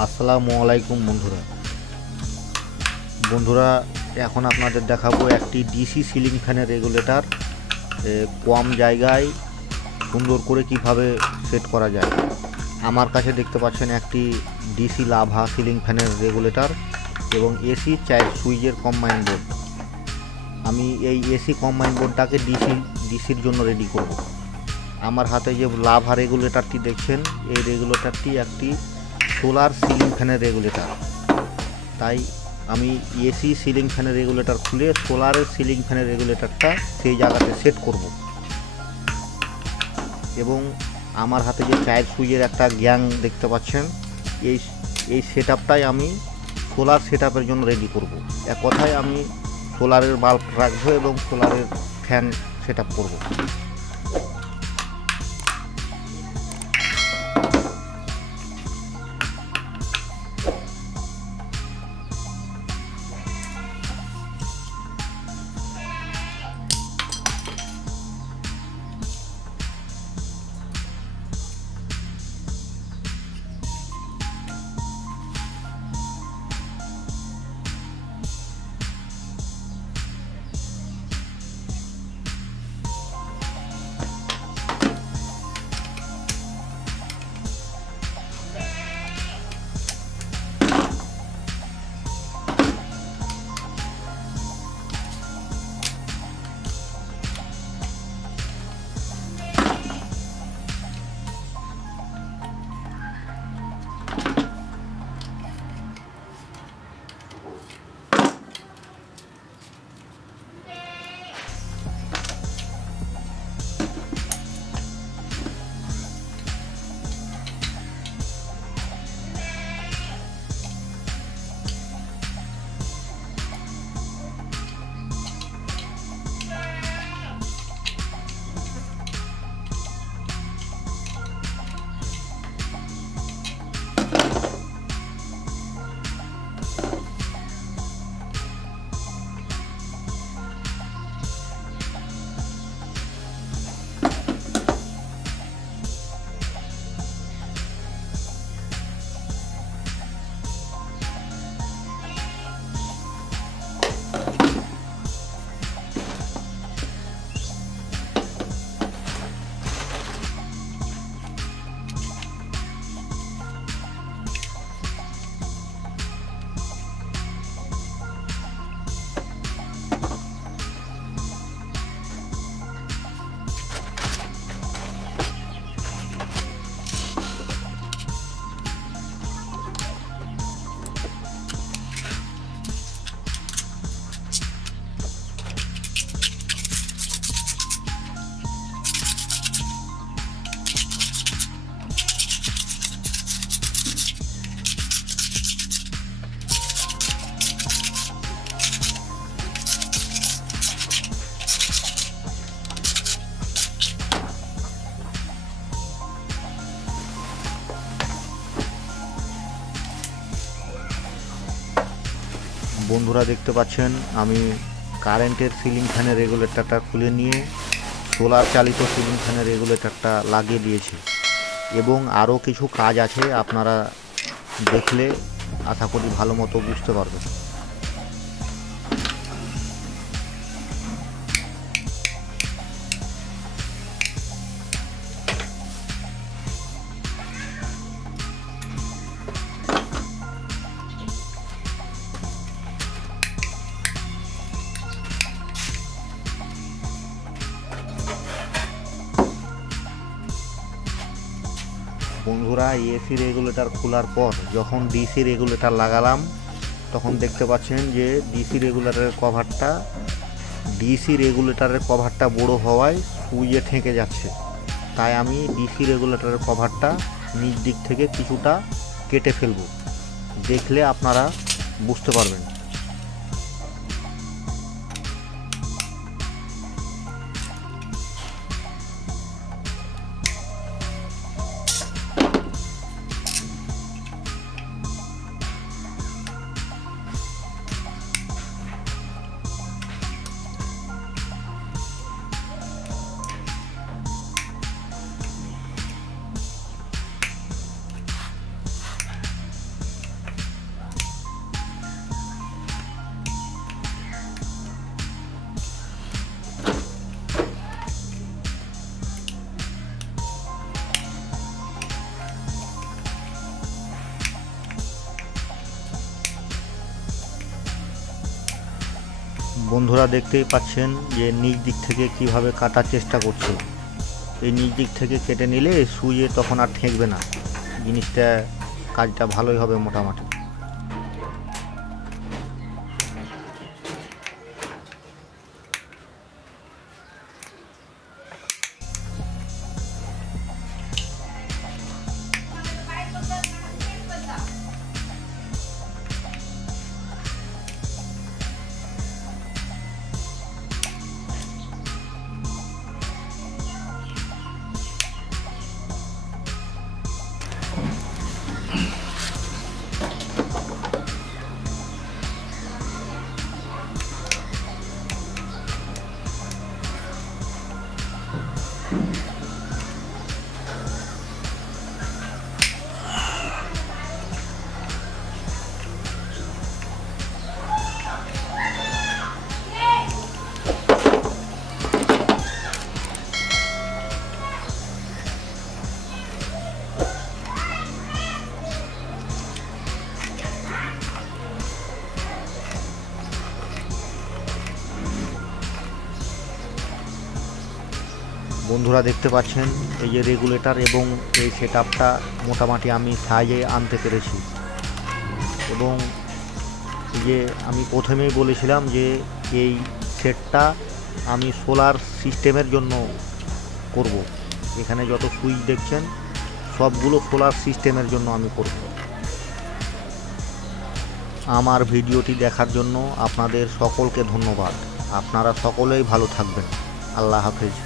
আসসালামু আলাইকুম বন্ধুরা। বন্ধুরা, এখন আপনাদের দেখাবো একটি ডিসি সিলিং ফ্যানের রেগুলেটর কম জায়গায় সুন্দর করে কীভাবে সেট করা যায়। আমার কাছে দেখতে পাচ্ছেন একটি ডিসি লাভা সিলিং ফ্যানের রেগুলেটর এবং এসি চাই সুইচের কম্বাইন বোর্ড। আমি এই এসি কম্বাইন বোর্ডটাকে ডিসি, ডিসির জন্য রেডি করব। আমার হাতে যে লাভা রেগুলেটরটি দেখছেন, এই রেগুলেটরটি একটি সোলার সিলিং ফ্যানের রেগুলেটর। তাই আমি এসি সিলিং ফ্যানের রেগুলেটর খুলে সোলারের সিলিং ফ্যানের রেগুলেটরটা সেই জায়গাতে সেট করব। এবং আমার হাতে যে চায়ের সুইচের একটা গ্যাং দেখতে পাচ্ছেন, এই এই সেট আমি সোলার সেট জন্য রেডি করব। এক কথায় আমি সোলারের বাল্ব রাখব এবং সোলারের ফ্যান সেট করব। বন্ধুরা দেখতে পাচ্ছেন, আমি কারেন্টের সিলিং ফ্যানের রেগুলেটরটা খুলে নিয়ে সোলার চালিত সিলিং ফ্যানের রেগুলেটরটা লাগিয়ে দিয়েছি এবং আরও কিছু কাজ আছে, আপনারা দেখলে আশা করি ভালো মতো বুঝতে পারবেন। বন্ধুরা এসি রেগুলেটর খোলার পর যখন ডিসি রেগুলেটর লাগালাম, তখন দেখতে পাচ্ছেন যে ডিসি রেগুলেটরের কভারটা ডিসি রেগুলেটরের কভারটা বড় হওয়ায় সুইচে ঠেকে যাচ্ছে। তাই আমি ডিসি রেগুলেটরের কভারটা নিচ দিক থেকে কিছুটা কেটে ফেলব। দেখলে আপনারা বুঝতে পারবেন। বন্ধুরা দেখতেই পাচ্ছেন যে নিচ দিক থেকে কীভাবে কাটার চেষ্টা করছে। এই নিচ দিক থেকে কেটে নিলে সুইয়ে তখন আর ঠেকবে না। জিনিসটা, কাজটা ভালোই হবে মোটামুটি। বন্ধুরা দেখতে পাচ্ছেন, এই যে রেগুলেটর এবং এই সেট আপটা মোটামুটি আমি সাইজে আনতে পেরেছি। এবং এই যে আমি প্রথমেই বলেছিলাম যে এই সেটটা আমি সোলার সিস্টেমের জন্য করব। এখানে যত সুইচ দেখছেন, সবগুলো সোলার সিস্টেমের জন্য আমি করব। আমার ভিডিওটি দেখার জন্য আপনাদের সকলকে ধন্যবাদ। আপনারা সকলেই ভালো থাকবেন। আল্লাহ হাফেজ।